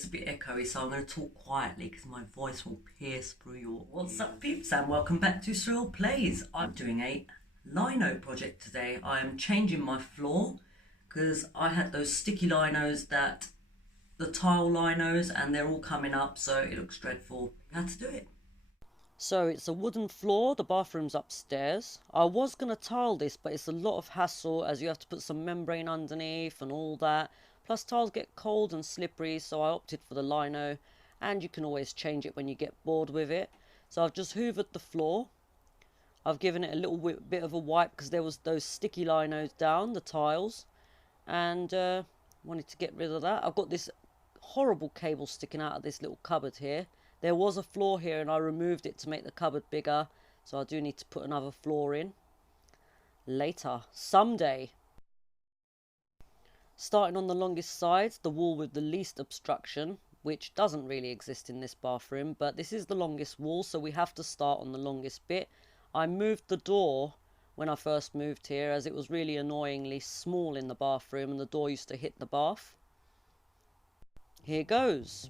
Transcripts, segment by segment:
It's a bit echoey, so I'm going to talk quietly because my voice will pierce through your... What's up, peeps, and welcome back to Surreal Plays. I'm doing a lino project today. I am changing my floor because I had those sticky linos that... the tile linos, and they're all coming up, so it looks dreadful. I had to do it. So it's a wooden floor, the bathroom's upstairs. I was going to tile this, but it's a lot of hassle as you have to put some membrane underneath and all that. Plus tiles get cold and slippery, so I opted for the lino, and you can always change it when you get bored with it. So I've just hoovered the floor. I've given it a little bit of a wipe because there was those sticky linos down, the tiles, and wanted to get rid of that. I've got this horrible cable sticking out of this little cupboard here. There was a floor here and I removed it to make the cupboard bigger, so I do need to put another floor in later, someday. Starting on the longest side, the wall with the least obstruction, which doesn't really exist in this bathroom, but this is the longest wall, so we have to start on the longest bit. I moved the door when I first moved here as it was really annoyingly small in the bathroom and the door used to hit the bath. Here goes.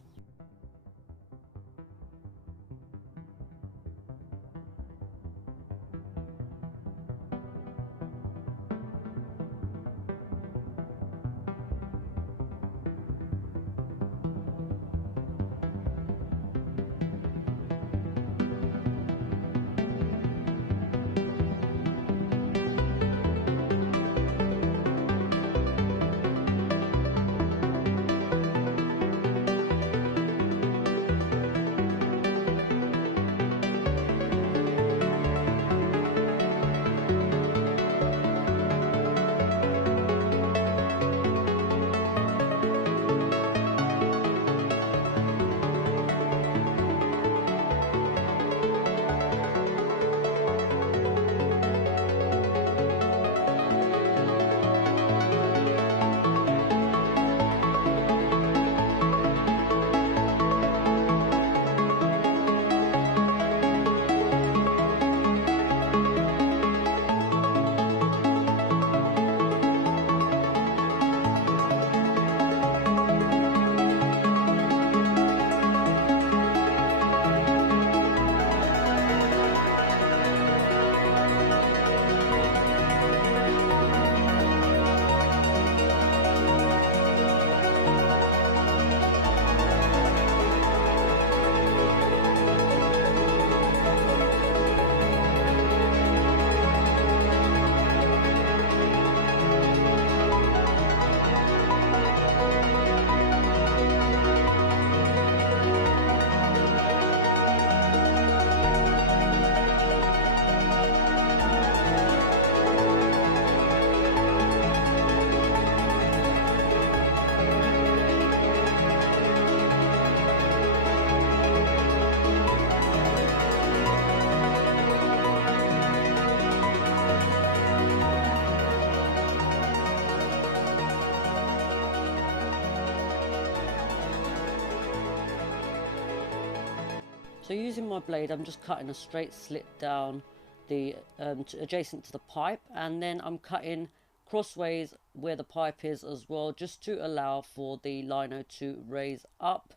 So using my blade, I'm just cutting a straight slit down the adjacent to the pipe, and then I'm cutting crossways where the pipe is as well, just to allow for the lino to raise up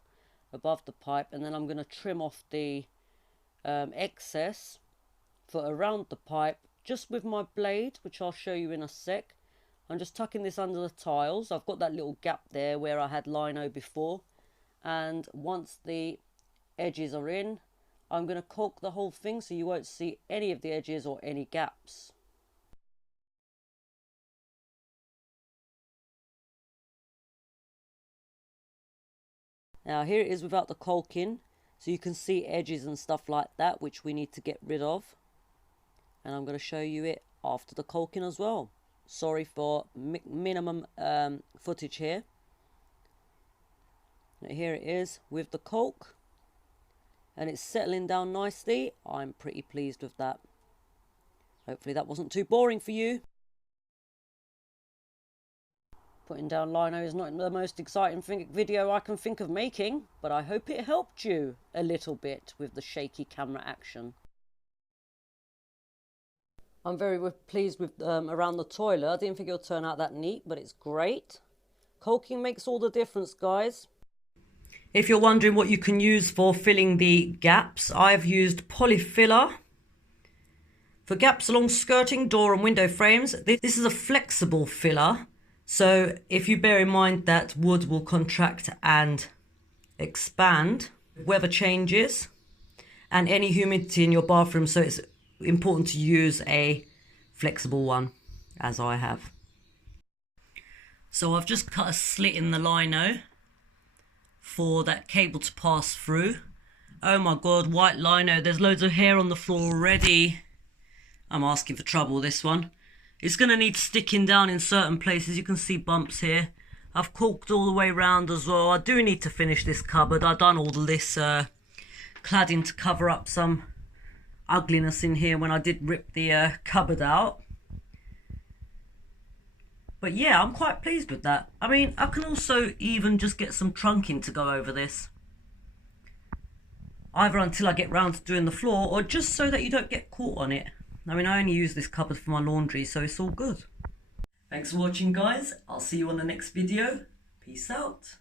above the pipe. And then I'm going to trim off the excess for around the pipe just with my blade, which I'll show you in a sec. I'm just tucking this under the tiles. I've got that little gap there where I had lino before, and once the edges are in, I'm going to caulk the whole thing so you won't see any of the edges or any gaps. Now here it is without the caulking, so you can see edges and stuff like that, which we need to get rid of, and I'm going to show you it after the caulking as well. Sorry for minimum footage here. And here it is with the caulk, and it's settling down nicely. I'm pretty pleased with that. Hopefully that wasn't too boring for you. Putting down lino is not the most exciting video I can think of making, but I hope it helped you a little bit with the shaky camera action. I'm very pleased with around the toilet. I didn't think it'll turn out that neat, but it's great. Caulking makes all the difference, guys. If you're wondering what you can use for filling the gaps, I've used polyfiller for gaps along skirting, door and window frames. This is a flexible filler, so if you bear in mind that wood will contract and expand, weather changes and any humidity in your bathroom, so it's important to use a flexible one, as I have. So I've just cut a slit in the lino for that cable to pass through. Oh my god, white lino, there's loads of hair on the floor already. I'm asking for trouble, this one. It's going to need sticking down in certain places. You can see bumps here. I've caulked all the way around as well. I do need to finish this cupboard. I've done all this cladding to cover up some ugliness in here when I did rip the cupboard out. But yeah, I'm quite pleased with that. I mean, I can also even just get some trunking to go over this. Either until I get round to doing the floor, or just so that you don't get caught on it. I mean, I only use this cupboard for my laundry, so it's all good. Thanks for watching, guys. I'll see you on the next video. Peace out.